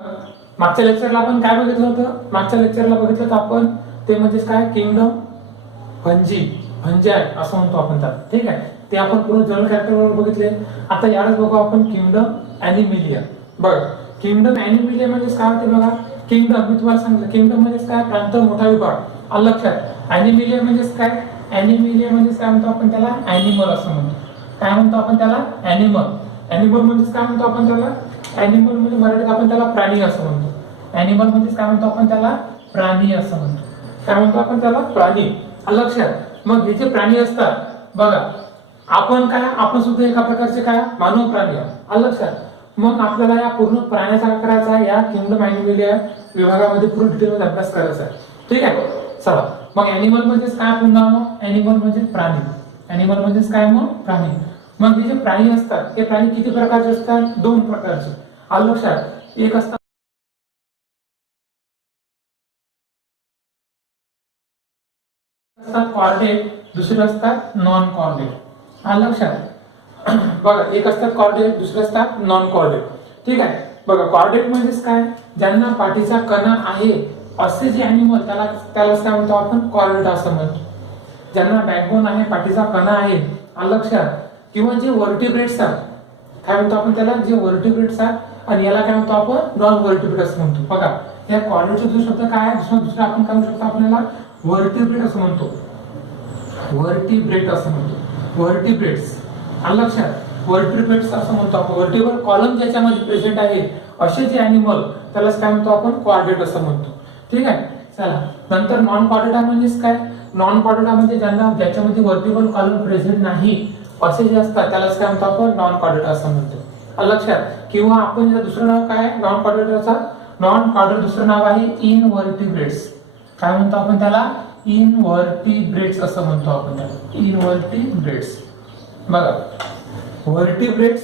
मागच्या लेक्चरला आपण काय बघितलं होतं? मागच्या लेक्चरला बघितलं तर आपण ते म्हणजेच काय किंगडम फंजाय असं म्हणतो आपण त्याला. ठीक आहे, ते आपण पूर्ण जनरल कॅरेक्टर बघितले. आता यावेळेस बघू आपण किंगडम ॲनिमलिया. बघा किंगडम ॲनिमलिया म्हणजे काय होते बघा. किंगडम मी तुम्हाला सांगितलं, किंगडम म्हणजे काय, प्रांत, मोठा विभाग. आलं लक्षात. ॲनिमलिया म्हणजे काय, ॲनिमलिया म्हणजे काय म्हणतो आपण त्याला, ॲनिमल असं म्हणतो. काय म्हणतो आपण त्याला, ॲनिमल. ॲनिमल म्हणजे काय म्हणतो आपण त्याला, ॲनिमल म्हणजे मराठीत आपण त्याला प्राणी असं म्हणतो. ॲनिमल म्हणजे काय म्हणतो आपण त्याला, प्राणी असं म्हणतो. काय म्हणतो आपण त्याला, प्राणी. आलं लक्षात. मग हे जे प्राणी असतात बघा, आपण काय, आपण सुद्धा एका प्रकारचे काय, मानव प्राणी आहोत. आलं लक्षात. मग आपल्याला या पूर्ण प्राण्याचा काय करायचा आहे, या किंगडम ॲनिमलिया विभागामध्ये पूर्ण डिटेलमध्ये अभ्यास करायचा आहे. ठीक आहे, चला. मग ॲनिमल म्हणजेच काय पुन्हा, मग ॲनिमल म्हणजे प्राणी. ॲनिमल म्हणजेच काय, मग प्राणी. मग हे जे प्राणी असतात, हे प्राणी किती प्रकारचे असतात, 2 प्रकारचे. आलं लक्षात. एक असतात कॉर्डेट, दुसरे असतात नॉन कॉर्डेट. आलं लक्षात. बघा, एक असतात कॉर्डेट, दुसरे असतात नॉन कॉर्डेट. ठीक आहे. बघा कॉर्डेट म्हणजेच काय, ज्यांना पाठीचा कणा आहे असे जे ॲनिमल, त्यालाच काय म्हणतो आपण, कॉर्डेट असं म्हणतो. ज्यांना बॅकबोन आहे, पाठीचा कणा आहे. आलं लक्षात. किंवा जे व्हर्टिब्रेट्स आहेत, काय म्हणतो आपण त्याला, जे व्हर्टिब्रेट्स आहेत. आणि याला काय म्हणतो आपण, नॉन व्हर्टिब्रेट असं म्हणतो. बघा या कॉर्डेटचा जो शब्द काय आहे, दुसरा आपण काय म्हणू शकतो, आपण याला व्हर्टिब्रेट असं म्हणतो. व्हर्टिब्रेट असं म्हणतो. व्हर्टिब्रेट्स. आलं लक्षात. व्हर्टिब्रेट्स असं म्हणतो आपण. व्हर्टिब्रल कॉलम ज्याच्यामध्ये प्रेझेंट आहे असे जे ॲनिमल, त्यालाच काय म्हणतो आपण, कॉर्डेट असं म्हणतो. ठीक आहे, चला. नंतर नॉन कॉर्डेटा म्हणजेच काय, नॉन कॉर्डेटा म्हणजे ज्याच्यामध्ये व्हर्टिब्रल कॉलम प्रेझेंट नाही असे जे असतात, त्यालाच काय म्हणतो आपण, नॉन कॉर्डेटा असं म्हणतो. आलं लक्षात. किंवा आपण दुसरं नाव काय, नॉन कॉर्डेटाचा, नॉन कॉर्डेट दुसरं नाव आहे इनव्हर्टिब्रेट्स. काय म्हणतो आपण त्याला, इनव्हर्टिब्रेट्स असं म्हणतो आपण त्याला, इनव्हर्टिब्रेट्स. बघा व्हर्टिब्रेट्स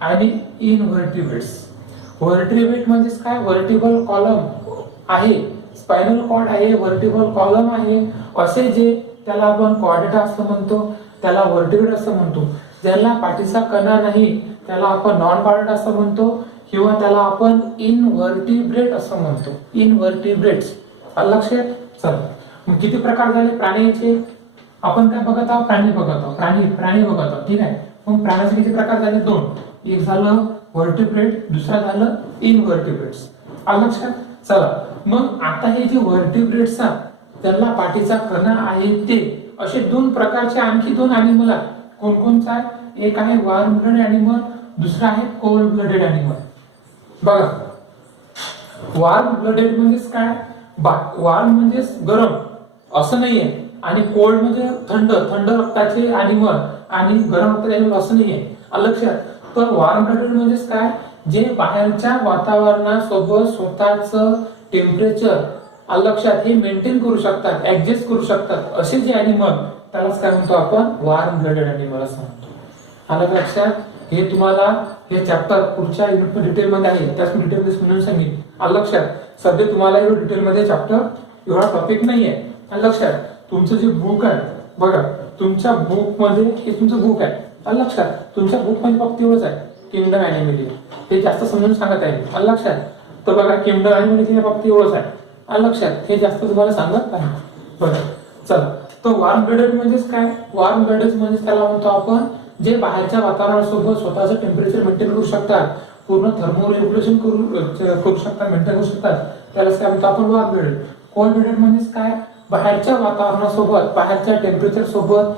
आणि इनव्हर्टिब्रेट्स. व्हर्टिब्रेट म्हणजेच काय, व्हर्टिबल कॉलम आहे, स्पायनल कॉर्ड आहे, व्हर्टिबल कॉलम आहे असे जे, त्याला आपण कॉर्डेटा असं म्हणतो, त्याला व्हर्टिब्रेट असं म्हणतो. ज्याला पाठीचा कणा नाही त्याला आपण नॉन कॉर्डेट असं म्हणतो, किंवा त्याला आपण इनव्हर्टिब्रेट असं म्हणतो. इनव्हर्टिब्रेट्स. आलं लक्षात. चला, मग किती प्रकार झाले प्राण्यांचे, आपण काय बघत आहोत, प्राणी बघत आहोत. प्राणी बघत आहोत. ठीक आहे. मग प्राण्याचे किती प्रकार झाले, 2. एक झालं व्हर्टिब्रेट, दुसरा झालं इनव्हर्टिब्रेट्स. आलं लक्षात. चला, मग आता हे जे व्हर्टिब्रेट्स आहेत, त्यांना पाठीचा कणा आहे ते असे 2 प्रकारचे आणखी 2 ॲनिमल आहेत. कोणकोणचे आहेत, एक आहे वॉर्म ब्लड ॲनिमल, दुसरा आहे कोल्ड ब्लडेड ॲनिमल. बघा वॉर्म ब्लडेड म्हणजेच काय, वॉर्म म्हणजे गरम असं नाहीये, आणि कोल्ड म्हणजे थंड रक्ताचे ॲनिमल, आणि गरम रक्ताचे ॲनिमल असं नाहीये. आलं लक्षात. तर वॉर्म ब्लडेड म्हणजेच काय, जे बाहेरच्या वातावरणासोबत स्वतःच टेम्परेचर, आलं लक्षात, हे मेंटेन करू शकतात, ऍडजस्ट करू शकतात असे जे ॲनिमल, त्यालाच काय म्हणतो आपण, वॉर्म ब्लडेड ॲनिमल असं म्हणतो. आलं लक्षात. हे तुम्हाला हे चॅप्टर पुढच्या युनिट डिटेल मध्ये आहे, त्याच डिटेल मध्ये समजून सांगितलं. आलं लक्षात. सध्या तुम्हाला एवढं डिटेल मध्ये चॅप्टर एवढा टॉपिक नाहीये. आलं लक्षात. तुमचं जे बुक आहे बघा, तुमच्या बुक मध्ये हे तुमचं बुक आहे. आलं लक्षात. तुमच्या बुक मध्ये फक्त एवढंच आहे, किंगडम ॲनिमलिया. हे जास्त समजून सांगत आहे. आलं लक्षात. तर बघा किंगडम ॲनिमलिया फक्त एवढंच आहे. आलं लक्षात. हे जास्त तुम्हाला सांगत आहे. बघा चला, तर वॉर्म ब्लडेड म्हणजेच काय, वॉर्म ब्लडेड म्हणजे त्याला म्हणतो आपण जे बाहेरच्या वातावरणासोबत स्वतःचं टेम्परेचर मेंटेन करू शकतात, पूर्ण थर्मोरेग्युलेशन करू शकतात, मेंटेन करू शकतात, त्यालाच काय म्हणतो आपण, वॉर्म ब्लडेड. कोल्ड ब्लडेड म्हणजेच काय, बाहेरच्या वातावरणासोबत, बाहेरच्या टेम्परेचर सोबत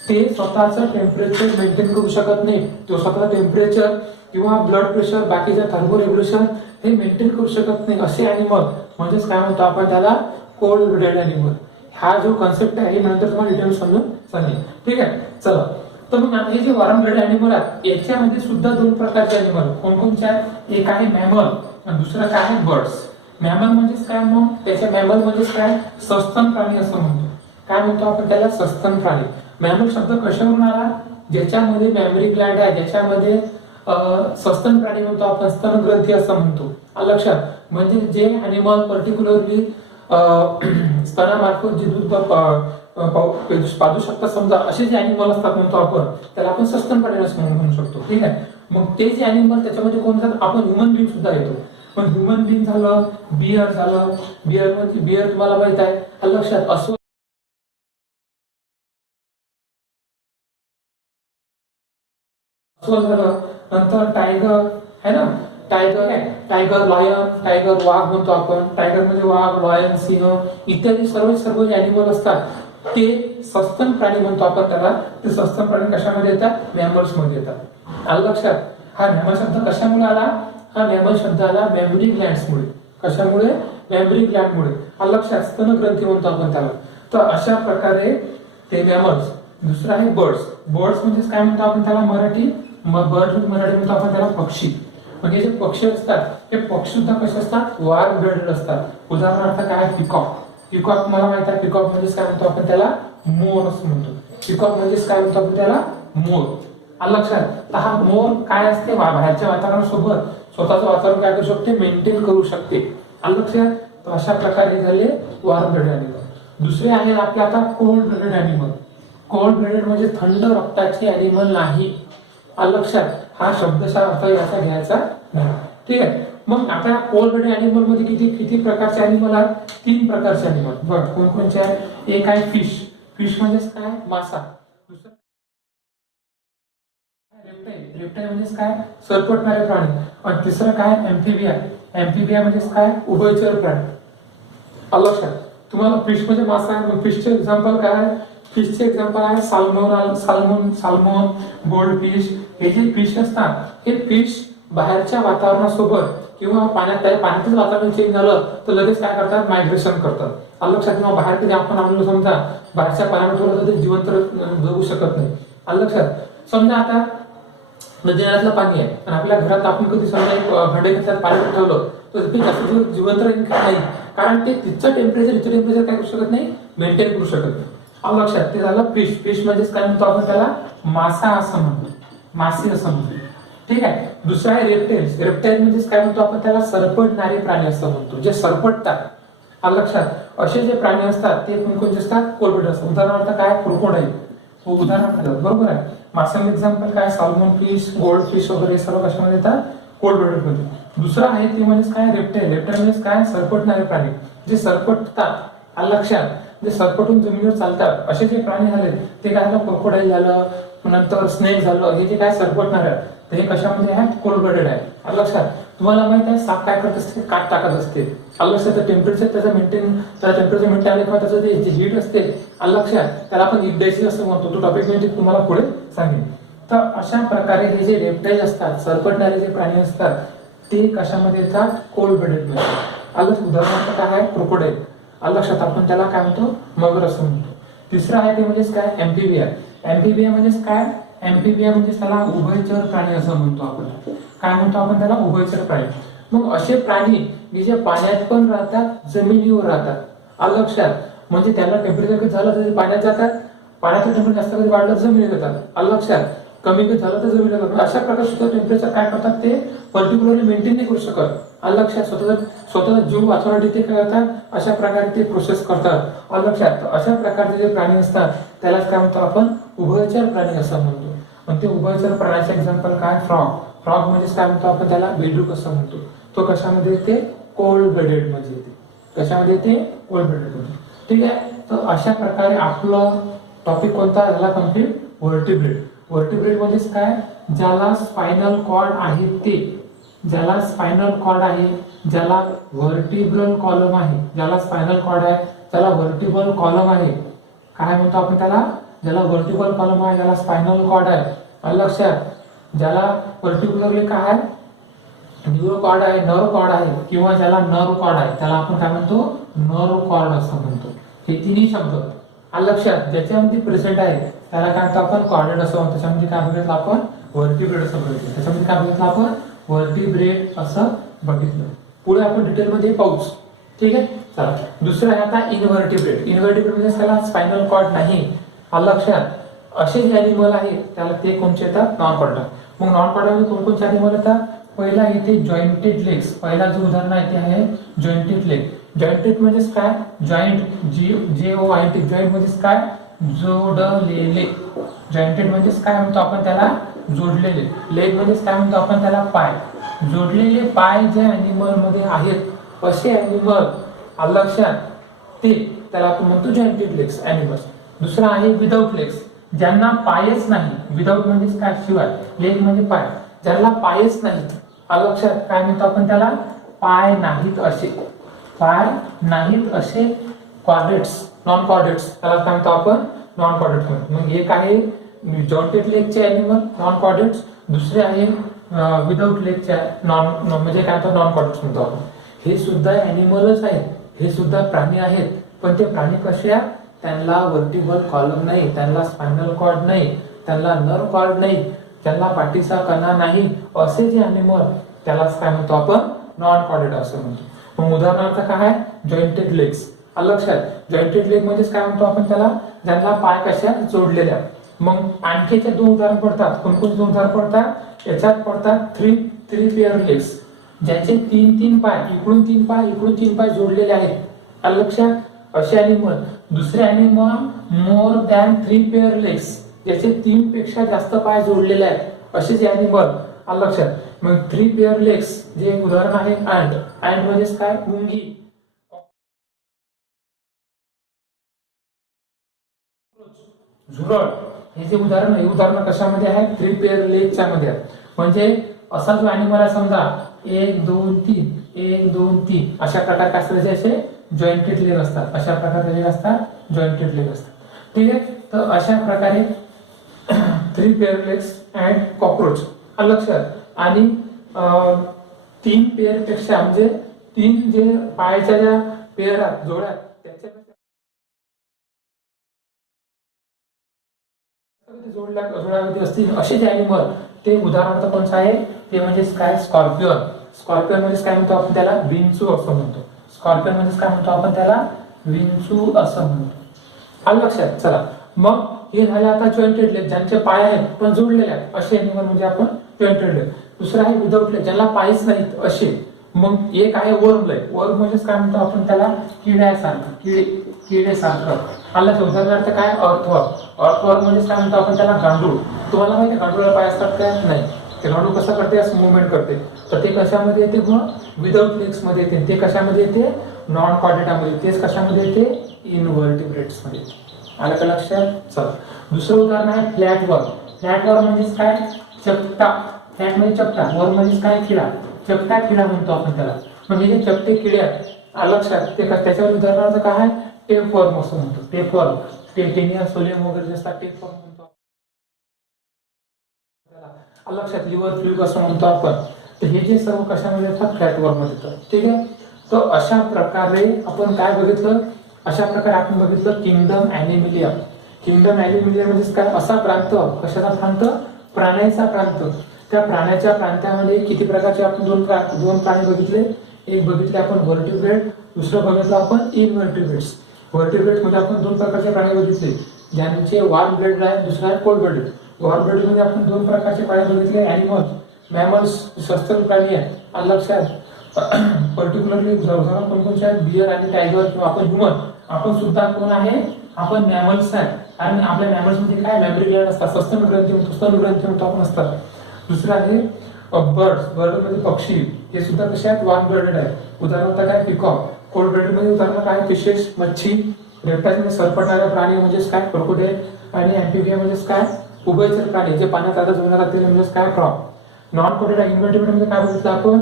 ते स्वतःचं टेम्परेचर मेंटेन करू शकत नाही. तो स्वतःचं टेम्परेचर किंवा ब्लड प्रेशर, बाकीचं थर्मोरेग्युलेशन हे मेंटेन करू शकत नाही असे ॲनिमल म्हणजेच काय म्हणतो आपण त्याला, कोल्ड ब्लडेड ॲनिमल. हा जो कॉन्सेप्ट आहे हे नंतर तुम्हाला डिटेल समजून सांगेल. ठीक आहे. चला, तर मग हे जे वॉर्म ब्लडेड ॲनिमल आहेत, याच्यामध्ये सुद्धा 2 प्रकारचे ॲनिमल कोणकोणते आहेत, एक आहे मॅमल आणि दुसरं काय आहे, बर्ड्स. मॅमल म्हणजेच काय, मग त्याच्या मॅमल म्हणजेच काय, सस्तन प्राणी असं म्हणतो. काय म्हणतो आपण त्याला, सस्तन प्राणी. मॅमल शब्द कशावरून आला, ज्याच्यामध्ये मॅमरी ग्लँड आहे, ज्याच्यामध्ये सस्तन प्राणी म्हणतो आपण, स्तन ग्रंथी असं म्हणतो. आलं लक्षात. म्हणजे जे ॲनिमल पर्टिक्युलरली स्तनामार्फत जे दूध पाजू शकतात, समजा असे जे ॲनिमल असतात म्हणतो आपण, त्याला आपण सस्तन प्राणी असं म्हणू शकतो. ठीक आहे. मग ते जे ॲनिमल त्याच्यामध्ये कोण असतात, आपण ह्युमन बिंग सुद्धा येतो. पण ह्युमन बिंग झालं, बियर झालं, बियर म्हणजे बियर तुम्हाला माहित आहे, आलं लक्षात. अस्वल झालं, नंतर टायगर है ना, टायगर आहे, टायगर लायन, टायगर वाघ म्हणतो आपण, टायगर म्हणजे वाघ, लायन सिंह इत्यादी सर्व जे अॅनिमल असतात ते सस्तन प्राणी म्हणतो आपण त्याला. ते सस्तन प्राणी कशामध्ये येतात, मॅमल्स मध्ये येतात. आलं लक्षात. हा मॅमल शब्द कशामुळे आला, हा मॅमल शब्द आला मॅमरी ग्लँड्स मुळे. कशामुळे, मॅमरी ग्लँड मुळे. आलं लक्षात. स्तन ग्रंथी म्हणतो आपण त्याला. तर अशा प्रकारे ते मॅमल्स. दुसरं आहे बर्ड्स. बर्ड्स म्हणजे काय म्हणतो आपण त्याला मराठी, बर्ड मराठी म्हणतो आपण त्याला पक्षी. म्हणजे जे पक्षी असतात ते पक्षी सुद्धा कसे असतात, वार्म ब्लडेड असतात. उदाहरणार्थ काय, पिकॉक. पिकॉक मला माहित आहे, पिकॉक म्हणजे काय म्हणतो आपण त्याला, मोर असं म्हणतो. पिकॉक म्हणजे काय म्हणतो आपण त्याला, मोर. आलं लक्षात. तर हा मोर काय असते, बाहेरच्या वातावरणासोबत स्वतःचं वातावरण काय करू शकते, मेंटेन करू शकते. आलं लक्षात. तर अशा प्रकारे झाले वार्म ब्लडेड अॅनिमल. दुसरे आहे आपले आता cold blooded animal. Cold blooded म्हणजे थंड रक्ताचे अॅनिमल नाही. आलं लक्षात. हा शब्दशः अर्थ याचा घ्यायचा नाही. ठीक आहे. मग आता कोल्ड ब्लडेड अॅनिमल मध्ये किती प्रकारचे अॅनिमल आहेत, 3 प्रकारचे अॅनिमल. बघ कोणकोणचे आहेत. एक आहे फिश. फिश म्हणजे काय, मासा. दुसरं रेप्टाइल. रेप्टाइल म्हणजे काय, सरपटणारे प्राणी. आणि तिसरं काय, एम्फिबिया. एम्फिबिया म्हणजे काय, उभयचर प्राणी. आलं लक्षात. तुम्हाला फिश म्हणजे मासा आहे. फिशचे एक्झाम्पल काय आहे, फिशचे एक्झाम्पल आहे साल्मोन, गोल्ड फिश. हे जे फिश असतात हे फिश बाहेरच्या वातावरणासोबत किंवा पाण्यातच वातावरण चेंज झालं तर लगेच काय करतात, मायग्रेशन करतात. आलं लक्षात. किंवा बाहेर कधी आपण आणलं समजा बाहेरच्या पाण्यात ते जिवंत जगू शकत नाही. आलं लक्षात. समजा आता नदीनाल्यातलं पाणी आहे आणि आपल्या घरात आपण कधी समजा एक भांडे घेतल्यात पाणी ठेवलं तर ते जास्त दिवस जिवंत नाही, कारण ते तिथचं टेम्परेचर काय करू शकत नाही, मेंटेन करू शकत नाही. आलं लक्षात. ते झालं फिश. फिश म्हणजे काय म्हणतो आपण त्याला, मासा असं म्हणतो, मासे असं म्हणतो. ठीक आहे. दुसरा आहे रेप्टाइल्स. रेप्टाइल म्हणजे काय म्हणतो आपण त्याला, सरपटणारे प्राणी असं म्हणतो, जे सरपटतात. आलं लक्षात. असे जे प्राणी असतात ते कोणकोणते असतात, कोल्ड ब्लडेड असतात. उदाहरणार्थ काय, क्रोकोडाईल. उदाहरण बरोबर आहे. माशांचे एक्झाम्पल काय, साल्मोन फिश, गोल्ड फिश वगैरे सर्व कशामध्ये येतात, कोल्ड ब्लडेड मध्ये. दुसरं आहे ते म्हणजे काय, रेप्टाइल. रेप्टाइल म्हणजे काय, सरपटणारे प्राणी, जे सरपटतात. आलं लक्षात. जे सरपटून जमिनीवर चालतात असे जे प्राणी झाले ते काय झालं, क्रोकोडाईल झालं, नंतर स्नेक झालं. हे जे काय सरपटणार आहे ते हे कशामध्ये आहेत, कोल्ड ब्लडेड आहे. आलं लक्षात. तुम्हाला माहित आहे साप काय करत असते, काट टाकत असते. आलं लक्षात. टेम्परेचर त्याचं टेम्परेचर मेंटेन आले किंवा त्याचं जे हीट असते, आलं लक्षात, त्याला आपण इग्डायसी असं म्हणतो. तो टॉपिक मी तुम्हाला पुढे सांगेन. तर अशा प्रकारे हे जे रेप्टाइल असतात, सरपटणारे जे प्राणी असतात ते कशामध्ये येतात, कोल्ड ब्लडेड मध्ये. आलं. उदाहरणार्थ काय आहे, क्रोकोडाईल. आलं लक्षात. आपण त्याला काय म्हणतो, मगर असं म्हणतो. तिसरं आहे ते म्हणजे काय, एम्फिबिया. एम्फिबिया म्हणजे काय, एम्फिबिया म्हणजे त्याला उभयचर प्राणी असं म्हणतो आपण. काय म्हणतो आपण त्याला, उभयचर प्राणी. मग असे प्राणी जे पाण्यात पण राहतात, जमिनीवर राहतात. आलं लक्षात. म्हणजे त्याला टेम्परेचर कधी झालं तर पाण्यात जातात, पाण्याचं टेम्परेचर जास्त कधी वाढलं जमिनीत जातात. आलं लक्षात. कमी कधी झालं तर जमिनीत जातात. अशा प्रकारे सुद्धा टेम्परेचर काय करतात, ते पर्टिक्युलरली मेंटेन नाही करू शकत. आलं लक्षात. स्वतःचा जीव वाचवण्यासाठी ते काय करतात, अशा प्रकारे ते प्रोसेस करतात. आलं लक्षात. अशा प्रकारचे जे प्राणी असतात त्यालाच काय म्हणतो आपण, उभयचर प्राणी असं म्हणतो. पण ते उभयचर प्राण्याचे एक्झाम्पल काय, फ्रॉग. फ्रॉग म्हणजे काय म्हणतो आपण त्याला, बेडूक असं म्हणतो. तो कशामध्ये येते, कोल्ड ब्लडेड मध्ये येते. कशामध्ये येते, कोल्ड ब्लडेड मध्ये. ठीक आहे. तर अशा प्रकारे आपलं टॉपिक कोणता झाला कम्प्लीट, व्हर्टिब्रेट. व्हर्टिब्रेट म्हणजे काय, ज्याला स्पायनल कॉर्ड आहे ते, ज्याला स्पायनल कॉर्ड आहे, ज्याला व्हर्टिब्रल कॉलम आहे, ज्याला स्पायनल कॉर्ड आहे, ज्याला व्हर्टिब्रल कॉलम आहे. काय म्हणतो आपण त्याला, ज्याला व्हर्टिब्रल कॉलम आहे, ज्याला स्पायनल कॉर्ड आहे. आलं लक्षात. ज्याला पर्टिक्युलरली काय आहे, न्यूरो कॉर्ड आहे, नर्व कॉर्ड आहे, किंवा ज्याला नर्व कॉर्ड आहे त्याला आपण काय म्हणतो, नर्व कॉर्ड असं म्हणतो. हे तिन्ही शब्द आलं लक्षात. ज्याच्यामध्ये प्रेझेंट आहे त्याला काय म्हणतो आपण, कॉर्डेड असं म्हणतो. त्याच्यामध्ये काय बघितलं आपण, व्हर्टिब्रेट असं बघितलं. त्याच्यामध्ये काय बघितलं आपण, व्हर्टिब्रेट असं बघितलं. पुढे आपण डिटेलमध्ये पाहूच. ठीक आहे. चला. दुसरं आहे आता इनव्हर्टिब्रेट. इनव्हर्टिब्रेट म्हणजे त्याला स्पायनल कॉर्ड नाही. आलं लक्षात. असे जे अॅनिमल आहे त्याला ते कोणते येतात, नॉन कॉर्डा. मग नॉन कॉर्डा मध्ये कोणकोणते अॅनिमल येतात, पहिला येते जॉइंटेड लेग्स. पहिला जो उदाहरण आहे ते आहे जॉइंटेड लेग. जॉइंटेड म्हणजे काय, जॉइंट, JOINT. जॉइंट म्हणजे काय, जोडलेले. जॉइंटेड म्हणजे काय म्हणतो आपण त्याला, जोडलेले. लेग म्हणजे काय म्हणतो आपण त्याला, पाय. जोडलेले पाय जे अॅनिमल मध्ये आहेत असे अॅनिमल आलं लक्षात, ते त्याला आपण म्हणतो जॉइंटेड लेग्स अॅनिमल्स. दुसरा आहे विदाउट लेग्स, ज्यांना पायच नाही. विदाउट म्हणजे काय, शिवाय. लेग म्हणजे पाय, ज्यांना पायच नाही. आलं लक्षात, काय म्हणतो आपण त्याला, पाय नाहीत असे. पाय नाहीत असे कॉर्डेट्स, नॉन कॉर्डेट्स, त्याला काय म्हणतो आपण, नॉन कॉर्डेट्स म्हणतो. मग एक आहे जॉइंटेड लेगचे अॅनिमल नॉन कॉर्डेट्स, दुसरे आहे विदाउट लेगचे नॉन म्हणजे काय म्हणतो नॉन कॉर्डेट्स म्हणतो आपण. हे सुद्धा अॅनिमलच आहेत, हे सुद्धा प्राणी आहेत. पण ते प्राणी कसे आहेत, त्यांना वर्टिब्रल कॉलम नाही, त्यांना स्पायनल कॉर्ड नाही, त्यांना नर्व कॉर्ड नाही, त्यांना पाठीचा कणा नाही, असे जे अॅनिमल त्यालाच काय म्हणतो आपण, नॉन कॉर्डेट असं म्हणतो. मग उदाहरणार्थ काय आहे, जॉइंटेड लेग्स. लक्षात, जॉइंटेड लेग म्हणजेच काय म्हणतो आपण त्याला, ज्यांना पाय कशा जोडलेल्या. मग आणखीचे दोन उदाहरण पडतात. कोणकोणते दोन उदाहरण पडतात, याच्यात पडतात थ्री पेअर लेग्स, ज्याचे तीन पाय, इकडून तीन पाय जोडलेले आहेत. लक्षात, असे अॅनिमल. दुसरे animal more than 3 pair legs, ज्याचे 3 पेक्षा जास्त पाय जोडलेले आहेत, असे जे अॅनिमल. लक्षात, मग 3 पेअर लेग्स जे उदाहरण आहे अँड म्हणजे काय, मुंगी, झुरळ, हे जे उदाहरण आहे, उदाहरण कशामध्ये आहे, 3 पेअर लेगच्या मध्ये आहे. म्हणजे असा जो अॅनिमल आहे, समजा 1 2 3 1 2 3 अशा प्रकार काय असतात, असे जॉइंटेड लेग असतात. अशा प्रकारचे लेग असतात, जॉइंटेड लेग असतात. ठीक आहे, तर अशा प्रकारे 3 पेअर लेग्स अँड कॉक्रोच. लक्षात, आणि 3 पेअर पेक्षा म्हणजे 3 जे पायाच्या ज्या पेअर आहेत, जोड्या, त्याच्यापेक्षा जोड्यावरती असतील असे जे अॅनिमल, ते उदाहरणार्थ कोणतं आहे, ते म्हणजे काय, स्कॉर्पियन. स्कॉर्पियन म्हणजे काय म्हणतो आपण त्याला, विंचू असं म्हणतो. स्कॉर्पियन म्हणजे काय म्हणतो आपण त्याला, विंचू असं म्हणतो. आलं लक्षात. चला, मग हे झाले आता जॉइंटेड लेग, ज्यांचे पाय आहेत पण जोडलेले आहेत, असे अॅनिमल म्हणजे आपण जॉइंटेड लेग. दुसरं आहे विदाउट लेग, ज्यांना पायच नाहीत असे. मग एक आहे वर्म लेग. वर्म म्हणजे काय म्हणतो आपण त्याला, किड्यासारखं, किडेसारखं. आलं. उदाहरणार्थ काय, अर्थवर्म. अर्थवर्म म्हणजे काय म्हणतो आपण त्याला, गांडूळ. तुम्हाला माहिती आहे गांडूळाला पाय असतात काय, नाही. ते गांडूळ कसं करते, असं मुवमेंट करते. तर ते कशामध्ये येते, मग विदाउट लेग्स मध्ये येते. ते कशामध्ये येते, नॉन कॉर्डेटामध्ये. तेच कशामध्ये येते, इनव्हर्टिब्रेट्स मध्ये. आलं का लक्षात. चला, दुसरं उदाहरण आहे फ्लॅट वर्म. फ्लॅट वर्म म्हणजे काय, चपटा. फ्लॅट म्हणजे चपटा, वर्म म्हणजे काय, किडा. चपटा किडा म्हणतो आपण त्याला. म्हणजे जे चपटे किडे आहेत, लक्षात, ते त्याच्यावर उदाहरणार्थ काय आहे, टेपवर्म असं म्हणतो. टेपवर्म, टेटेनिया सोलियम वगैरे जे असतात, टेपवर्म म्हणतो त्याला. लक्षात, लिव्हर फ्लूक असं म्हणतो आपण. तर हे जे सर्व कशामध्ये येतात, फ्लॅटवर्म मध्ये येतात. ठीक आहे, तर अशा प्रकारे आपण काय बघितलं, अशा प्रकारे आपण बघितलं किंगडम ॲनिमलिया. किंगडम ॲनिमलिया म्हणजे काय, असा प्रांत, कशाचा प्रांत, प्राण्याचा प्रांत. त्या प्राण्याच्या प्रांतामध्ये किती प्रकारचे आपण दोन प्राणी बघितले. एक बघितले आपण व्हर्टिब्रेट, दुसरं बघितलं आपण इनव्हर्टिब्रेट्स. व्हर्टिब्रेट मध्ये आपण 2 प्रकारचे प्राणी बघितले, ज्यांचे वार्म ब्लडेड आहे, दुसरा आहे कोल्ड ब्लडेड. वार्म ब्लडेड मध्ये आपण 2 प्रकारचे प्राणी बघितले, ॲनिमल्स, मॅमल्स, सस्तन प्राणी आहे. आलं लक्षात. पर्टिक्युलरली कोणकोणचे आहेत, बियर आणि टायगर, किंवा आपण ह्युमन, आपण सुद्धा कोण आहे, आपण मॅमल्स आहे. कारण आपल्या मॅमल्स मध्ये काय, मॅमरी ग्लँड असतात, सस्तन ग्रंथी, स्तन ग्रंथी म्हणतो आपण असतात. दुसरं आहे बर्ड्स. बर्ड मध्ये पक्षी, हे सुद्धा कसे आहेत, वार्म ब्लडेड आहे. उदाहरणार्थ काय, पिकॉक. कोल्ड ब्लडेड मध्ये उदाहरण काय, फिशेस, मच्छी. रेप्टाइल मध्ये सरपटणारे प्राणी म्हणजेच काय, क्रोकोडाईल. आणि अँफिबिया म्हणजेच काय, उभयचर प्राणी, जे पाण्यात आता जगणार ते म्हणजेच काय, क्रॉप. नॉन कॉर्डेट इन्व्हर्टिब्रेट मध्ये काय बघितलं आपण,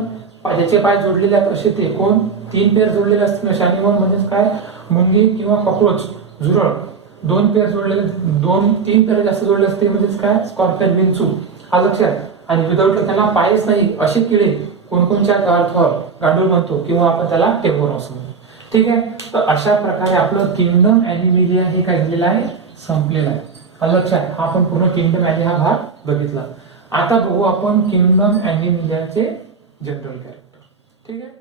ज्याचे पाय जोडलेले आहेत असे ते कोण, 3 पेअर जोडलेले असतील असे अॅनिमल म्हणजेच काय, मुंगी किंवा कॉक्रोच, झुरळ. 2 पेअर जोडलेले, 2-3 पेअर जास्त जोडले असते म्हणजेच काय, स्कॉर्पियन, विंचू. हा लक्षात. आणि विदाउट त्यांना पायच नाही असे किडे कोणकोणच्या, अर्थवर्म, गांडूळ म्हणतो, किंवा आपण त्याला टेपवर्म असं म्हणतो. ठीक आहे, तर अशा प्रकारे आपलं किंगडम ॲनिमलिया हे काय झालेलं आहे, संपलेलं आहे. लक्षात. हा आपण पूर्ण किंगडम ॲनिमलिया हा भाग बघितला. आता बघू आपण किंगडम ॲनिमलियाचे जनरल कॅरेक्टर. ठीक आहे.